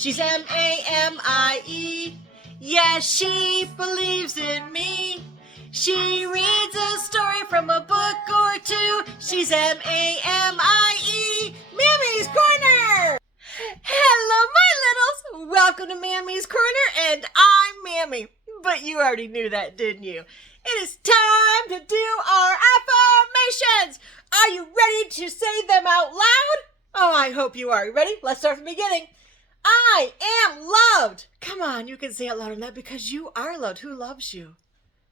She's M-A-M-I-E. Yes, she believes in me. She reads a story from a book or two. She's M-A-M-I-E. Mammy's Corner! Hello, my littles. Welcome to Mammy's Corner, and I'm Mammy. But you already knew that, didn't you? It is time to do our affirmations. Are you ready to say them out loud? Oh, I hope you are. You ready? Let's start from the beginning. I am loved. Come on, you can say it louder than that because you are loved. Who loves you?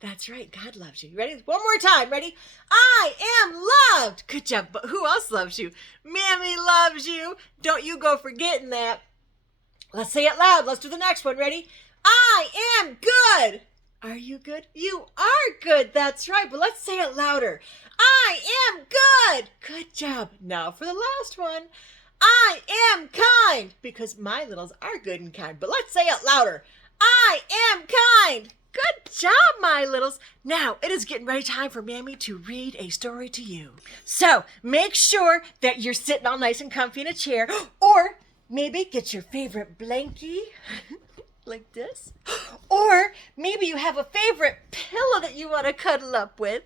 That's right, God loves you. You ready? One more time. Ready? I am loved. Good job. But who else loves you? Mammy loves you. Don't you go forgetting that. Let's say it loud. Let's do the next one. Ready? I am good. Are you good? You are good. That's right. But let's say it louder. I am good. Good job. Now for the last one. I am kind. Because my littles are good and kind. But let's say it louder. I am kind. Good job, my littles. Now, it is getting ready time for Mammy to read a story to you. So, make sure that you're sitting all nice and comfy in a chair, or maybe get your favorite blankie, like this. Or maybe you have a favorite pillow that you want to cuddle up with.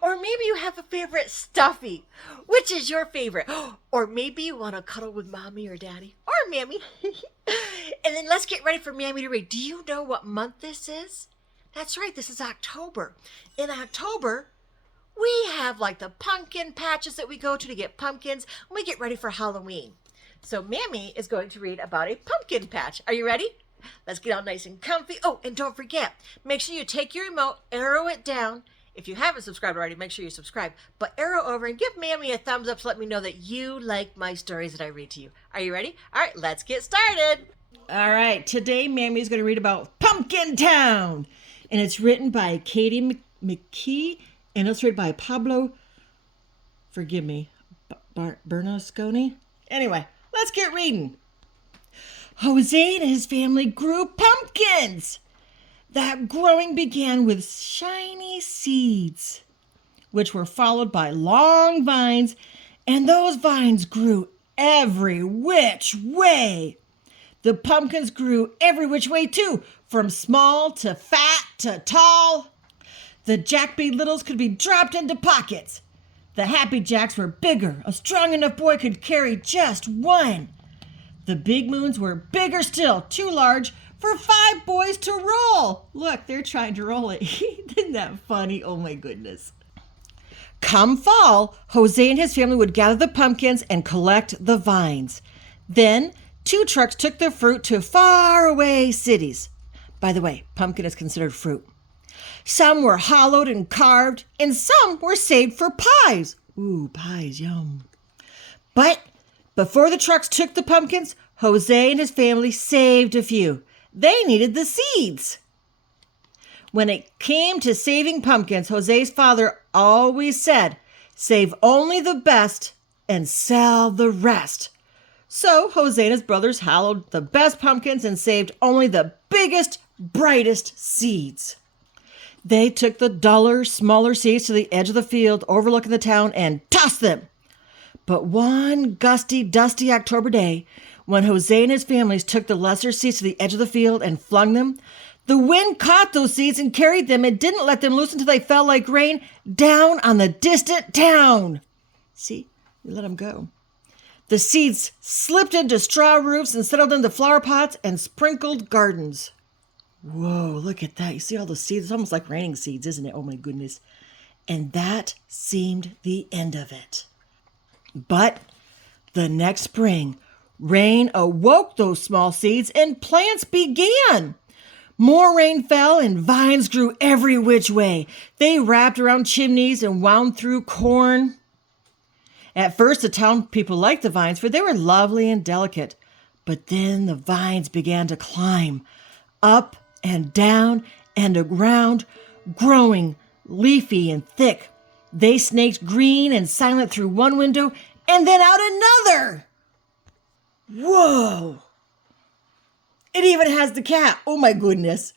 Or maybe you have a favorite stuffy. Which is your favorite? Or maybe you want to cuddle with mommy or daddy or Mammy. And then let's get ready for Mammy to read. Do you know what month this is? That's right, this is October. In October, we have like the pumpkin patches that we go to get pumpkins. And we get ready for Halloween. So Mammy is going to read about a pumpkin patch. Are you ready? Let's get all nice and comfy. Oh, and don't forget, make sure you take your remote, arrow it down. If you haven't subscribed already, make sure you subscribe. But arrow over and give Mammy a thumbs up to let me know that you like my stories that I read to you. Are you ready? All right, let's get started. All right, today Mammy's going to read about Pumpkin Town. And it's written by Katie McKy and illustrated by Pablo, forgive me, Bernasconi. Anyway, let's get reading. Jose and his family grew pumpkins. That growing began with shiny seeds, which were followed by long vines, and those vines grew every which way. The pumpkins grew every which way too, from small to fat to tall. The jackbait littles could be dropped into pockets. The happy jacks were bigger. A strong enough boy could carry just one. The big moons were bigger still, too large for 5 boys to roll. Look, they're trying to roll it. Isn't that funny? Oh my goodness. Come fall, Jose and his family would gather the pumpkins and collect the vines. Then 2 trucks took the fruit to faraway cities. By the way, pumpkin is considered fruit. Some were hollowed and carved, and some were saved for pies. Ooh, pies, yum. But before the trucks took the pumpkins, Jose and his family saved a few. They needed the seeds. When it came to saving pumpkins, Jose's father always said, save only the best and sell the rest. So Jose and his brothers hollowed the best pumpkins and saved only the biggest, brightest seeds. They took the duller, smaller seeds to the edge of the field overlooking the town and tossed them. But one gusty, dusty October day, when Jose and his families took the lesser seeds to the edge of the field and flung them, the wind caught those seeds and carried them and didn't let them loose until they fell like rain down on the distant town. See, we let them go. The seeds slipped into straw roofs and settled into flower pots and sprinkled gardens. Whoa, look at that. You see all the seeds? It's almost like raining seeds, isn't it? Oh my goodness. And that seemed the end of it. But the next spring, rain awoke those small seeds and plants began. More rain fell and vines grew every which way. They wrapped around chimneys and wound through corn. At first, the town people liked the vines, for they were lovely and delicate. But then the vines began to climb up and down and around, growing leafy and thick. They snaked green and silent through one window and then out another. Whoa! It even has the cat. Oh my goodness.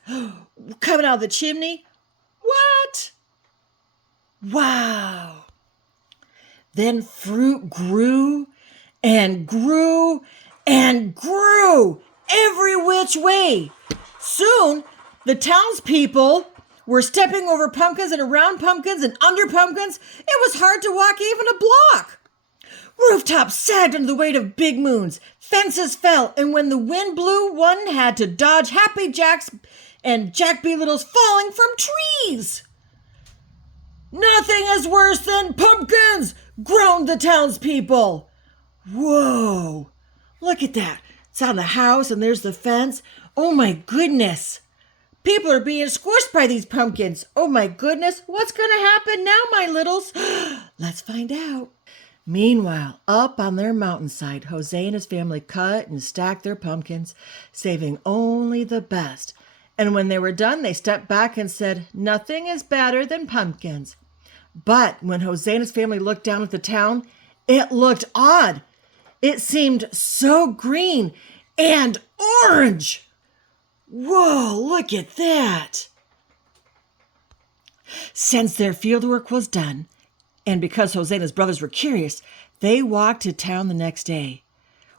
Coming out of the chimney. What? Wow. Then fruit grew and grew and grew every which way. Soon, the townspeople were stepping over pumpkins and around pumpkins and under pumpkins. It was hard to walk even a block. Rooftops sagged under the weight of big moons. Fences fell, and when the wind blew, one had to dodge Happy Jacks and Jack Be Littles falling from trees. Nothing is worse than pumpkins, groaned the townspeople. Whoa, look at that. It's on the house, and there's the fence. Oh my goodness. People are being squished by these pumpkins. Oh my goodness, what's going to happen now, my littles? Let's find out. Meanwhile, up on their mountainside, Jose and his family cut and stacked their pumpkins, saving only the best. And when they were done, they stepped back and said, "Nothing is better than pumpkins." But when Jose and his family looked down at the town, it looked odd. It seemed so green and orange. Whoa, look at that. Since their fieldwork was done, and because Jose and his brothers were curious, they walked to town the next day,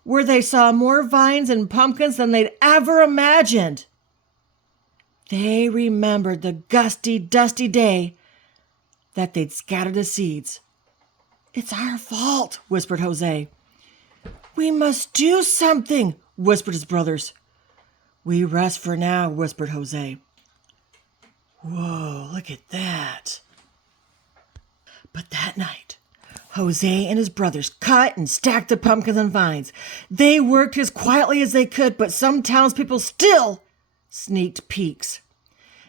where they saw more vines and pumpkins than they'd ever imagined. They remembered the gusty, dusty day that they'd scattered the seeds. "It's our fault," whispered Jose. "We must do something," whispered his brothers. "We rest for now," whispered Jose. Whoa, look at that. But that night, Jose and his brothers cut and stacked the pumpkins and vines. They worked as quietly as they could, but some townspeople still sneaked peeks.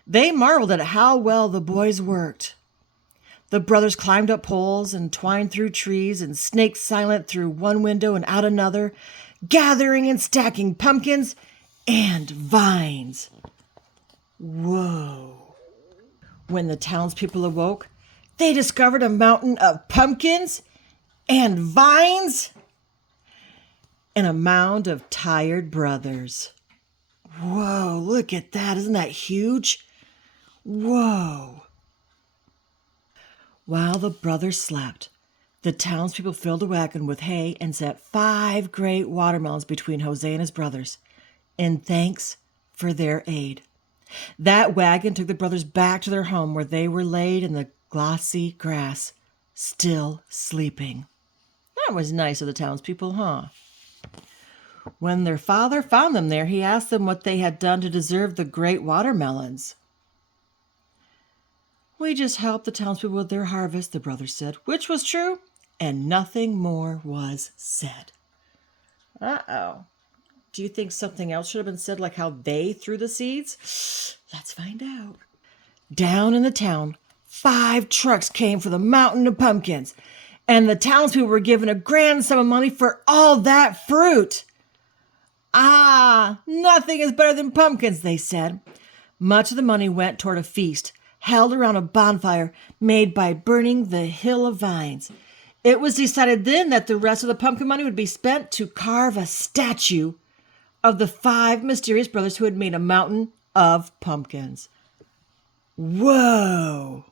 They marveled at how well the boys worked. The brothers climbed up poles and twined through trees and snaked silent through one window and out another, gathering and stacking pumpkins and vines. Whoa. When the townspeople awoke, they discovered a mountain of pumpkins and vines and a mound of tired brothers. Whoa, look at that. Isn't that huge? Whoa. While the brothers slept, the townspeople filled a wagon with hay and set 5 great watermelons between Jose and his brothers, in thanks for their aid. That wagon took the brothers back to their home, where they were laid in the glossy grass, still sleeping. That was nice of the townspeople, huh? When their father found them there, he asked them what they had done to deserve the great watermelons. "We just helped the townspeople with their harvest," the brothers said, which was true, and nothing more was said. Uh-oh. Do you think something else should have been said, like how they threw the seeds? Let's find out. Down in the town, 5 trucks came for the mountain of pumpkins, and the townspeople were given a grand sum of money for all that fruit. Nothing is better than pumpkins, they said. Much of the money went toward a feast held around a bonfire made by burning the hill of vines. It was decided then that the rest of the pumpkin money would be spent to carve a statue of the 5 mysterious brothers who had made a mountain of pumpkins. Whoa!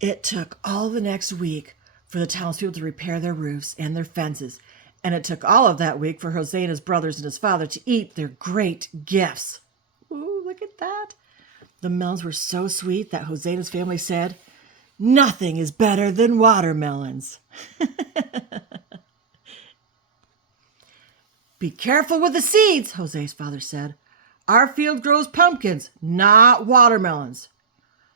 It took all the next week for the townspeople to repair their roofs and their fences, and it took all of that week for Jose and his brothers and his father to eat their great gifts. Ooh, look at that. The melons were so sweet that Jose and his family said, "Nothing is better than watermelons." "Be careful with the seeds," Jose's father said. "Our field grows pumpkins, not watermelons."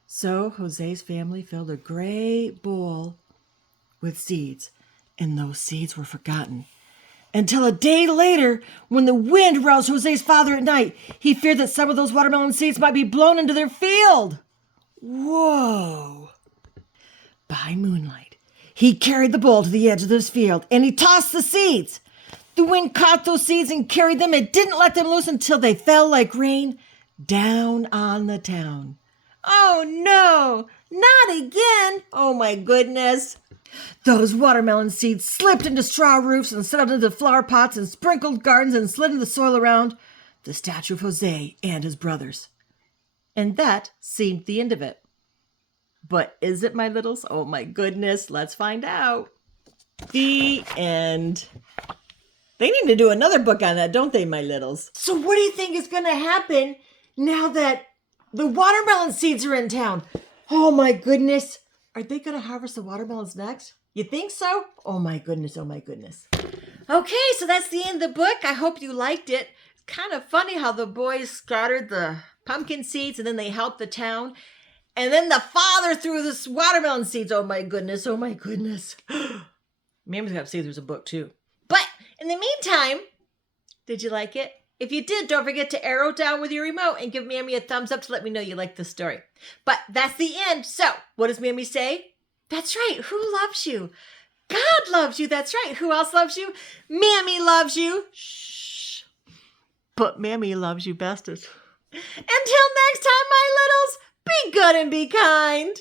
So Jose's family filled a great bowl with seeds, and those seeds were forgotten. Until a day later, when the wind roused Jose's father at night, he feared that some of those watermelon seeds might be blown into their field. Whoa! By moonlight, he carried the bowl to the edge of this field, and he tossed the seeds. The wind caught those seeds and carried them. It didn't let them loose until they fell like rain down on the town. Oh no, not again. Oh my goodness. Those watermelon seeds slipped into straw roofs and settled into flower pots and sprinkled gardens and slid into the soil around the statue of Jose and his brothers. And that seemed the end of it. But is it, my littles? Oh my goodness, let's find out. The end. They need to do another book on that, don't they, my littles? So what do you think is going to happen now that the watermelon seeds are in town? Oh my goodness. Are they going to harvest the watermelons next? You think so? Oh my goodness, oh my goodness. Okay, so that's the end of the book. I hope you liked it. It's kind of funny how the boys scattered the pumpkin seeds and then they helped the town. And then the father threw this watermelon seeds. Oh my goodness, oh my goodness. Mammy's got to say there's a book too. But in the meantime, did you like it? If you did, don't forget to arrow down with your remote and give Mammy a thumbs up to let me know you liked the story. But that's the end. So, what does Mammy say? That's right. Who loves you? God loves you. That's right. Who else loves you? Mammy loves you. Shh. But Mammy loves you bestest. Until next time, my littles, be good and be kind.